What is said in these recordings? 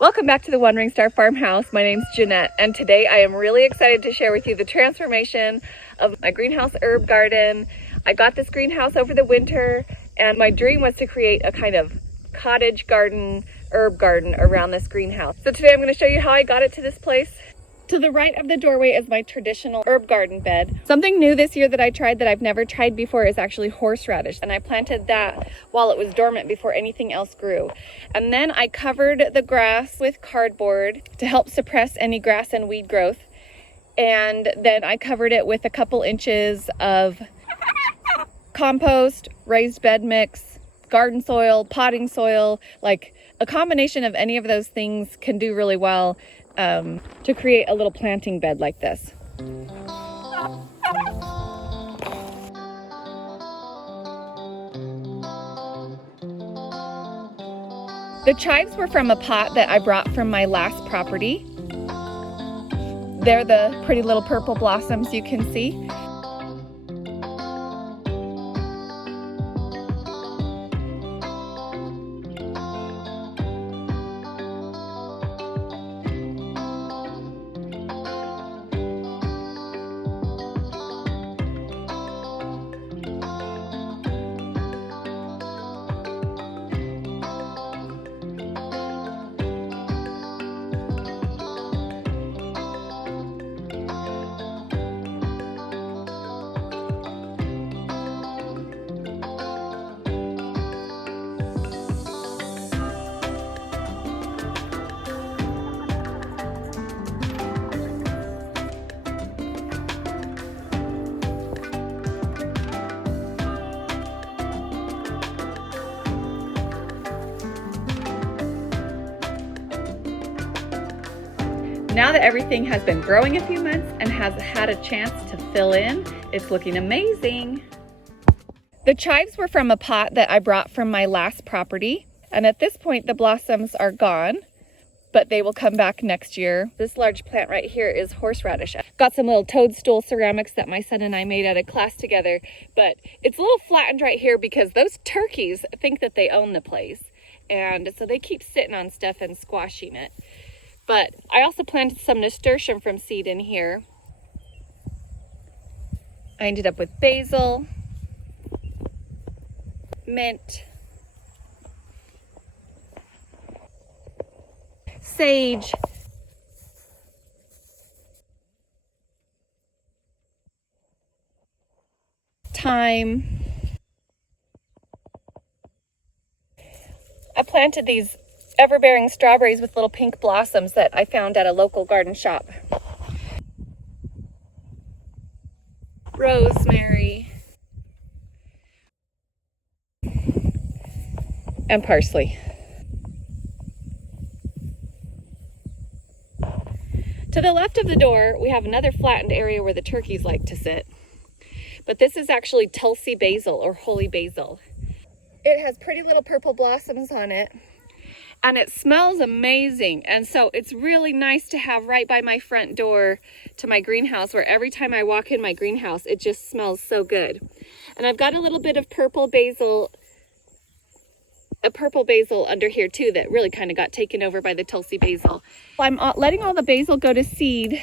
Welcome back to the Wandering Star Farmhouse. My name's Jeanette, and today I am really excited to share with you the transformation of my greenhouse herb garden. I got this greenhouse over the winter, and my dream was to create a kind of cottage garden, herb garden around this greenhouse. So today I'm going to show you how I got it to this place. To the right of the doorway is my traditional herb garden bed. Something new this year that I tried that I've never tried before is actually horseradish, and I planted that while it was dormant before anything else grew. And then I covered the grass with cardboard to help suppress any grass and weed growth. And then I covered it with a couple inches of compost, raised bed mix, garden soil, potting soil. Like a combination of any of those things can do really well to create a little planting bed like this. The chives were from a pot that I brought from my last property. They're the pretty little purple blossoms you can see. Now that everything has been growing a few months and has had a chance to fill in, it's looking amazing. The chives were from a pot that I brought from my last property, and at this point the blossoms are gone, but they will come back next year. This large plant right here is horseradish. Got some little toadstool ceramics that my son and I made at a class together, but it's a little flattened right here because those turkeys think that they own the place, and so they keep sitting on stuff and squashing it. But I also planted some nasturtium from seed in here. I ended up with basil, mint, sage, thyme. I planted these ever-bearing strawberries with little pink blossoms that I found at a local garden shop. Rosemary and parsley. To the left of the door, we have another flattened area where the turkeys like to sit. But this is actually Tulsi basil or holy basil. It has pretty little purple blossoms on it, and it smells amazing. And so it's really nice to have right by my front door to my greenhouse, where every time I walk in my greenhouse, it just smells so good. And I've got a little bit of purple basil under here too that really kind of got taken over by the Tulsi basil. I'm letting all the basil go to seed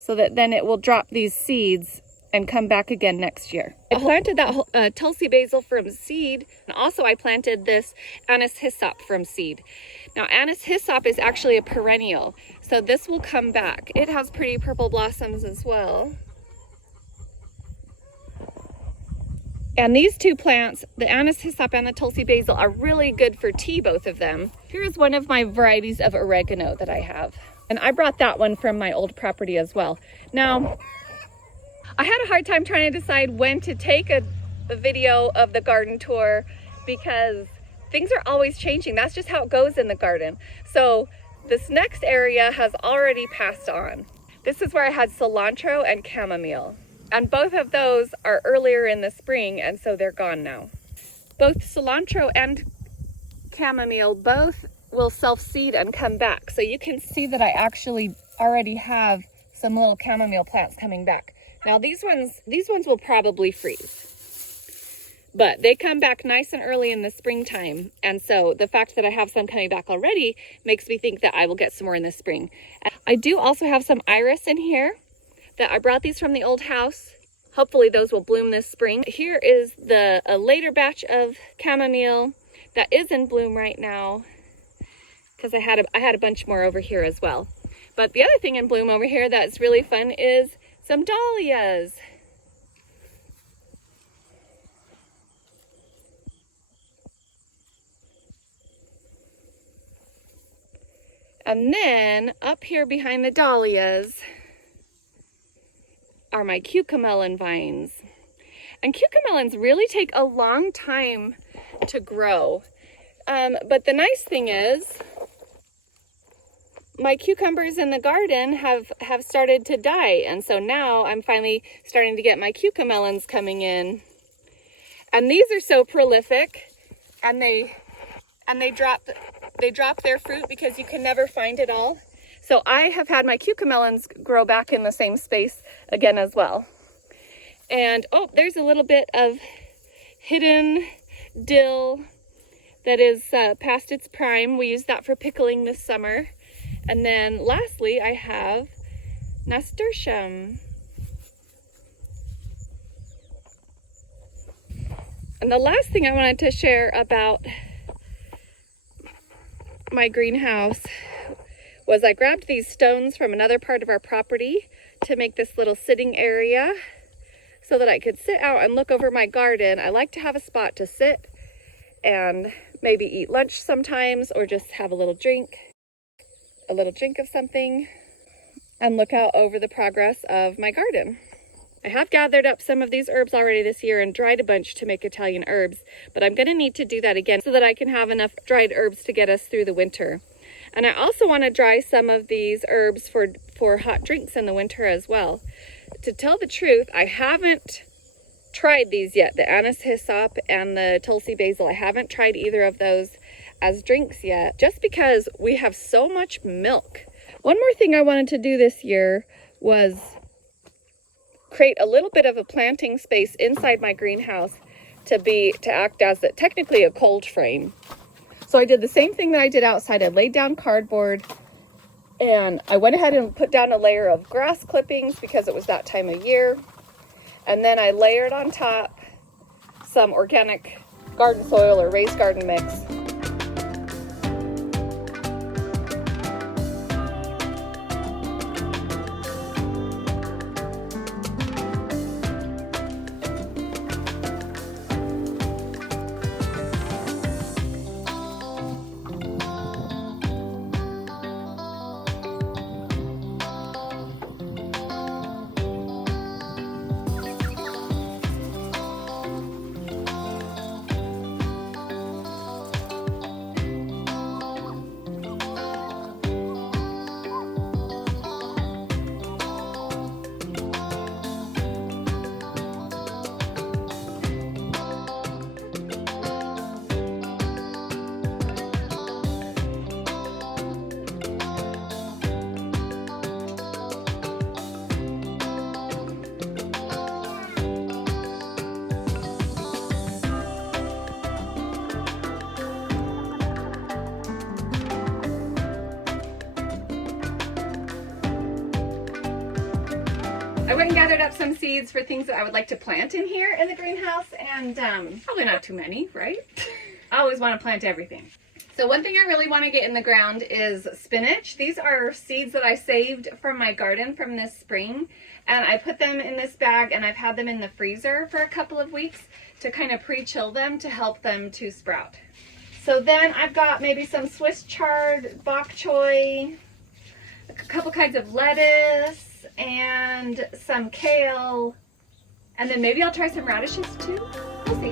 so that then it will drop these seeds and come back again next year. I planted that Tulsi basil from seed, and also I planted this anise hyssop from seed. Now anise hyssop is actually a perennial, so this will come back. It has pretty purple blossoms as well. And these two plants, the anise hyssop and the Tulsi basil, are really good for tea, both of them. Here's one of my varieties of oregano that I have, and I brought that one from my old property as well. Now, I had a hard time trying to decide when to take a video of the garden tour because things are always changing. That's just how it goes in the garden. So this next area has already passed on. This is where I had cilantro and chamomile. And both of those are earlier in the spring, and so they're gone now. Both cilantro and chamomile both will self-seed and come back. So you can see that I actually already have some little chamomile plants coming back. Now these ones will probably freeze. But they come back nice and early in the springtime. And so the fact that I have some coming back already makes me think that I will get some more in the spring. I do also have some iris in here that I brought these from the old house. Hopefully those will bloom this spring. Here is a later batch of chamomile that is in bloom right now, because I had a bunch more over here as well. But the other thing in bloom over here that's really fun is some dahlias. And then up here behind the dahlias are my cucamelon vines. And cucamelons really take a long time to grow. But the nice thing is, my cucumbers in the garden have started to die. And so now I'm finally starting to get my cucamelons coming in. And these are so prolific, and they drop their fruit because you can never find it all. So I have had my cucamelons grow back in the same space again as well. And oh, there's a little bit of hidden dill that is past its prime. We used that for pickling this summer. And then lastly, I have nasturtium. And the last thing I wanted to share about my greenhouse was I grabbed these stones from another part of our property to make this little sitting area so that I could sit out and look over my garden. I like to have a spot to sit and maybe eat lunch sometimes, or just have a little drink of something and look out over the progress of my garden. I have gathered up some of these herbs already this year and dried a bunch to make Italian herbs, but I'm going to need to do that again so that I can have enough dried herbs to get us through the winter. And I also want to dry some of these herbs for hot drinks in the winter as well. To tell the truth, I haven't tried these yet, the anise hyssop and the tulsi basil. I haven't tried either of those as drinks yet, just because we have so much milk. One more thing I wanted to do this year was create a little bit of a planting space inside my greenhouse to act as technically a cold frame. So I did the same thing that I did outside. I laid down cardboard and I went ahead and put down a layer of grass clippings because it was that time of year. And then I layered on top some organic garden soil or raised garden mix. I went and gathered up some seeds for things that I would like to plant in here in the greenhouse, and probably not too many, right? I always want to plant everything. So one thing I really want to get in the ground is spinach. These are seeds that I saved from my garden from this spring, and I put them in this bag, and I've had them in the freezer for a couple of weeks to kind of pre-chill them to help them to sprout. So then I've got maybe some Swiss chard, bok choy, a couple kinds of lettuce, and some kale, and then maybe I'll try some radishes too. We'll see.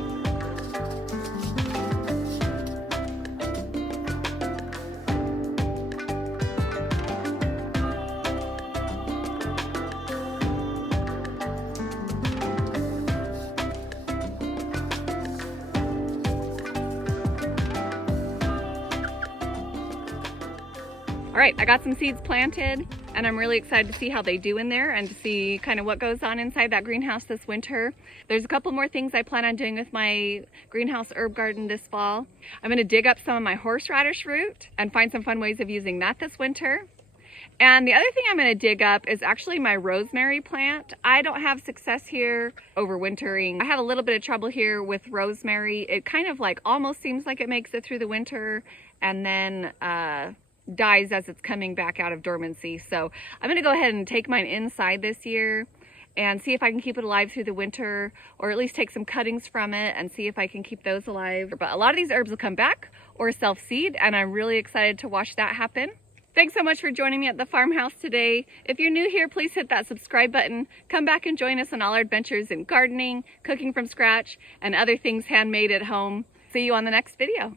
All right, I got some seeds planted. and I'm really excited to see how they do in there and to see kind of what goes on inside that greenhouse this winter. There's a couple more things I plan on doing with my greenhouse herb garden this fall. I'm going to dig up some of my horseradish root and find some fun ways of using that this winter. And the other thing I'm going to dig up is actually my rosemary plant. I don't have success here overwintering. I have a little bit of trouble here with rosemary. It kind of like almost seems like it makes it through the winter and then dies as it's coming back out of dormancy. So I'm going to go ahead and take mine inside this year and see if I can keep it alive through the winter, or at least take some cuttings from it and see if I can keep those alive. But a lot of these herbs will come back or self-seed, and I'm really excited to watch that happen. Thanks so much for joining me at the farmhouse today. If you're new here, please hit that subscribe button. Come back and join us on all our adventures in gardening, cooking from scratch, and other things handmade at home. See you on the next video.